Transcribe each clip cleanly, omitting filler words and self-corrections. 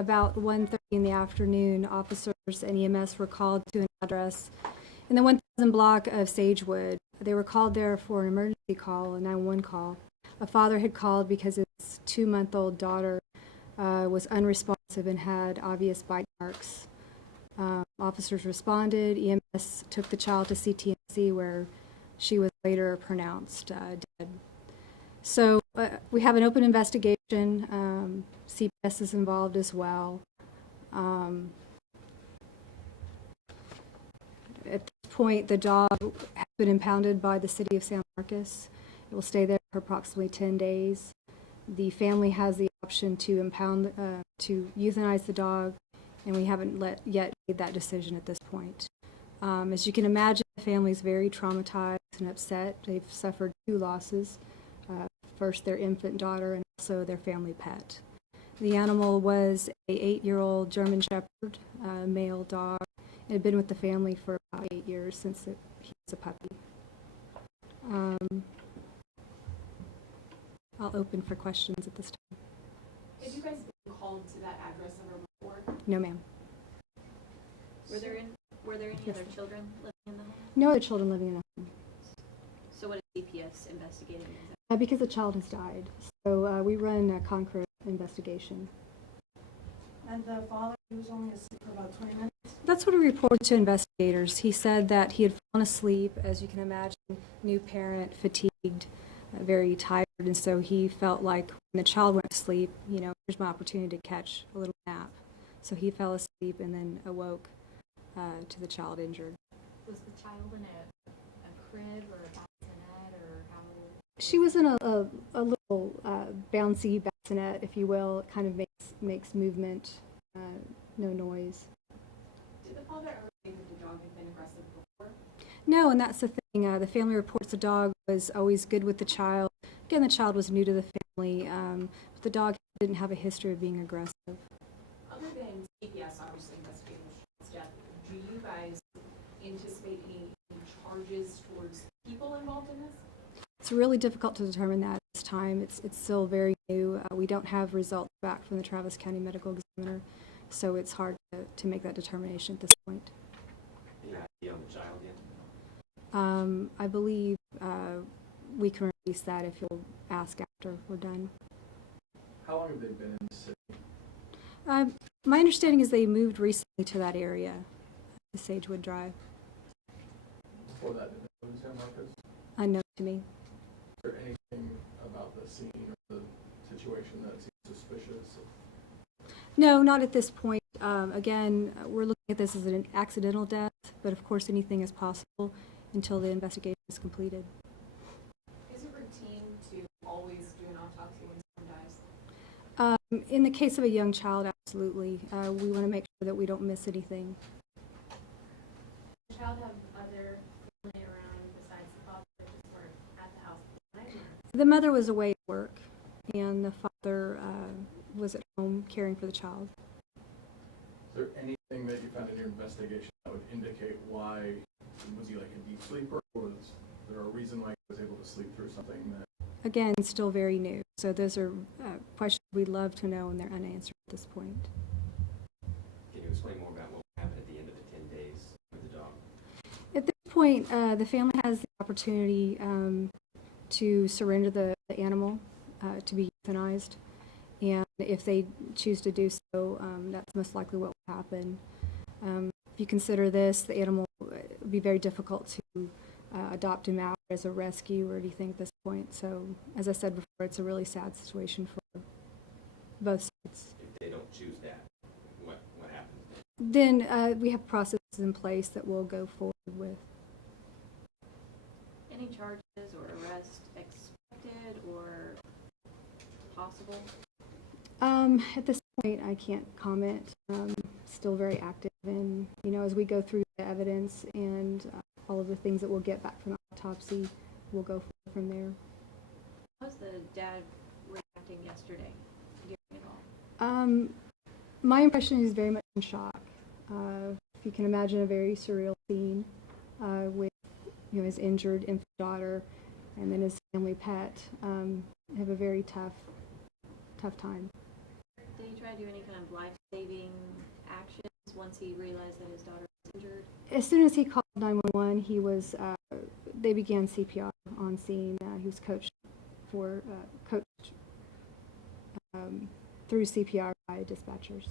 about 1:30 in the afternoon, officers and EMS were called to an address in the 1000 block of Sagewood. They were called there for an emergency call, a 911 call. A father had called because his 2-month-old daughter was unresponsive and had obvious bite marks. Officers responded. EMS took the child to CTMC, where she was later pronounced dead. So we have an open investigation. CPS is involved as well. At this point, the dog has been impounded by the city of San Marcos. It will stay there for approximately 10 days. The family has the option to impound, to euthanize the dog, and we haven't yet made that decision at this point. As you can imagine, the family is very traumatized and upset. They've suffered 2 losses. First, their infant daughter, and also their family pet. The animal was an 8-year-old German Shepherd, male dog. It had been with the family for about 8 years since he was a puppy. I'll open for questions at this time. Have you guys been called to that address ever before? No, ma'am. Were there any Yes, other children living in the home? No other children living in the home. So what is CPS investigating? Because the child has died. So we run a concurrent investigation. And the father, he was only asleep for about 20 minutes? That's what he reported to investigators. He said that he had fallen asleep, as you can imagine, new parent, fatigued, very tired, and so he felt like when the child went to sleep, here's my opportunity to catch a little nap. So he fell asleep and then awoke to the child injured. Was the child in a crib or a bassinet, or how? She was in a little bouncy bassinet, if you will. It kind of makes movement, no noise. Did the father ever say that the dog had been aggressive before? No, and that's the thing. The family reports the dog was always good with the child. Again, the child was new to the family, but the dog didn't have a history of being aggressive. Other than CPS obviously investigating the child's death, do you guys anticipate any charges towards people involved in this? It's really difficult to determine that at this time. It's still very new. We don't have results back from the Travis County Medical Examiner, so it's hard to make that determination at this point. Any idea on the child yet? I believe we can release that if you'll ask after we're done. How long have they been in the city? My understanding is they moved recently to that area, the Sagewood Drive. Before that, did they live in San Marcos? Unknown to me. Is there anything about the scene or the situation that seems suspicious? No, not at this point. Again, we're looking at this as an accidental death, but of course anything is possible until the investigation is completed. Is it routine to always do an autopsy when someone dies? In the case of a young child, absolutely. We want to make sure that we don't miss anything. Does the child have other family around besides the father that just weren't at the house at the time? The mother was away at work, and the father was at home caring for the child. Is there anything that you found in your investigation that would indicate why, was he like a deep sleeper, or was there a reason why he was able to sleep through something that? Again, still very new. So those are questions we'd love to know, and they're unanswered at this point. Can you explain more about what happened at the end of the 10 days with the dog? At this point, the family has the opportunity to surrender the animal to be euthanized. And if they choose to do so, that's most likely what will happen. If you consider this, the animal would be very difficult to adopt him out as a rescue or anything at this point. So, as I said before, it's a really sad situation for both sides. If they don't choose that, what happens? Then we have processes in place that we'll go forward with. Any charges or arrest expected or possible? At this point, I can't comment. Still very active, and as we go through the evidence and all of the things that we'll get back from the autopsy, we'll go forward from there. How was the dad reacting yesterday, hearing it all? My impression is very much in shock. If you can imagine a very surreal scene with his injured infant daughter and then his family pet, have a very tough time. Did he try to do any kind of life-saving actions once he realized that his daughter was injured? As soon as he called 911, they began CPR on scene. He was coached through CPR by dispatchers.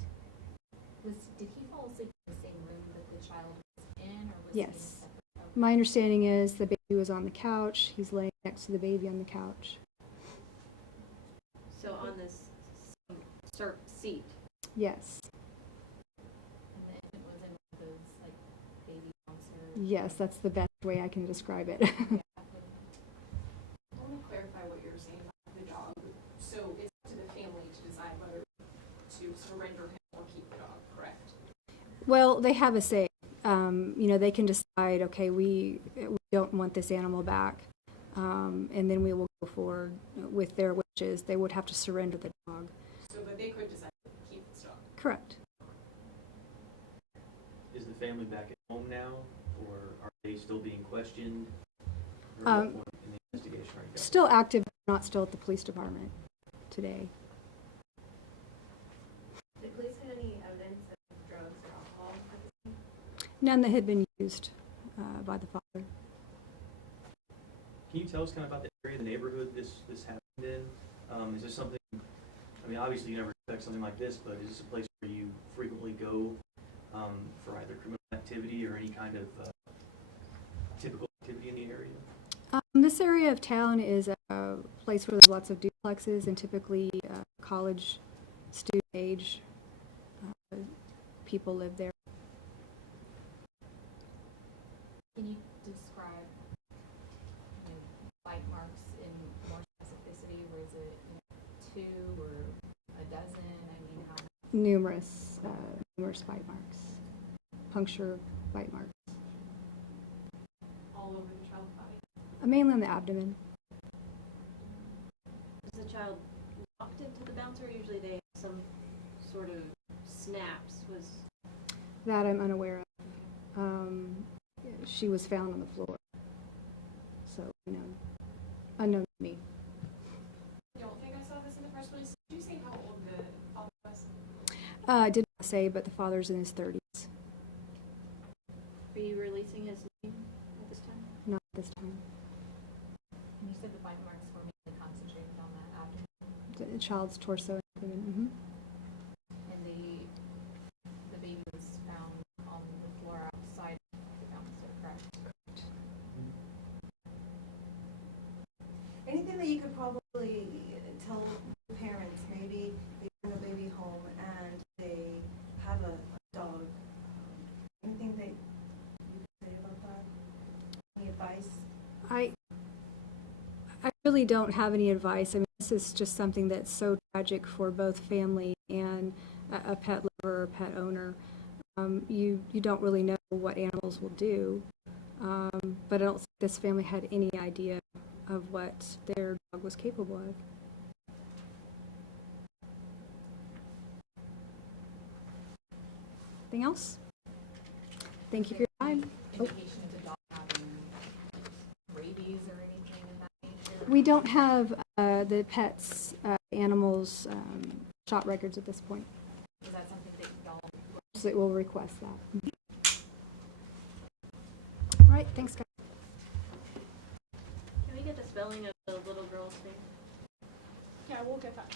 Did he fall asleep in the same room that the child was in, or was he in a Yes. separate? Okay. My understanding is the baby was on the couch. He's laying next to the baby on the couch. So on this seat. Yes. And the infant was in one of those, like, baby bouncer? Yes, that's the best way I can describe it. Yeah. I want to clarify what you're saying about the dog. So it's up to the family to decide whether to surrender him or keep the dog, correct? Well, they have a say. They can decide, okay, we don't want this animal back, and then we will go forward with their wishes. They would have to surrender the dog. So, but they could decide to keep this dog. Correct. Is the family back at home now, or are they still being questioned? Or Um, what point in the investigation are you guys? Still active, not still at the police department today. Did police find any evidence of drugs or alcohol at the scene? None that had been used by the father. Can you tell us kind of about the area, the neighborhood this happened in? Is this something, I mean, obviously you never expect something like this, but is this a place where you frequently go for either criminal activity or any kind of typical activity in the area? This area of town is a place where there's lots of duplexes and typically college student age people live there. Can you describe, bite marks in more specificity? Was it, 2 or a dozen? I mean, how? Numerous bite marks, puncture bite marks, All over the child's body. mainly on the abdomen. Was the child locked into the bouncer? Usually they have some sort of snaps. That I'm unaware of. She was found on the floor, so unknown to me. I don't think I saw this in the press release. Did you say how old the father was? I did not say, but the father's in his 30s. Are you releasing his name at this time? Not this time. And you said the bite marks were mainly concentrated on that abdomen, The child's torso and abdomen. and the baby was found on the floor outside the bouncer, correct? Anything that you could probably tell parents, maybe they bring a baby home and they have a dog. Anything that you could say about that? Any advice? I really don't have any advice. I mean, this is just something that's so tragic for both family and a pet lover or pet owner. You don't really know what animals will do, but I don't think this family had any idea of what their dog was capable of. Anything else? Thank you for your time. Oh. Indication of the dog having rabies or anything of that nature? We don't have the pets, animals, shot records at this point, Is that something that y'all? so it will request that. All right, thanks, guys. Can we get the spelling of the little girl's name? Yeah, we'll get that.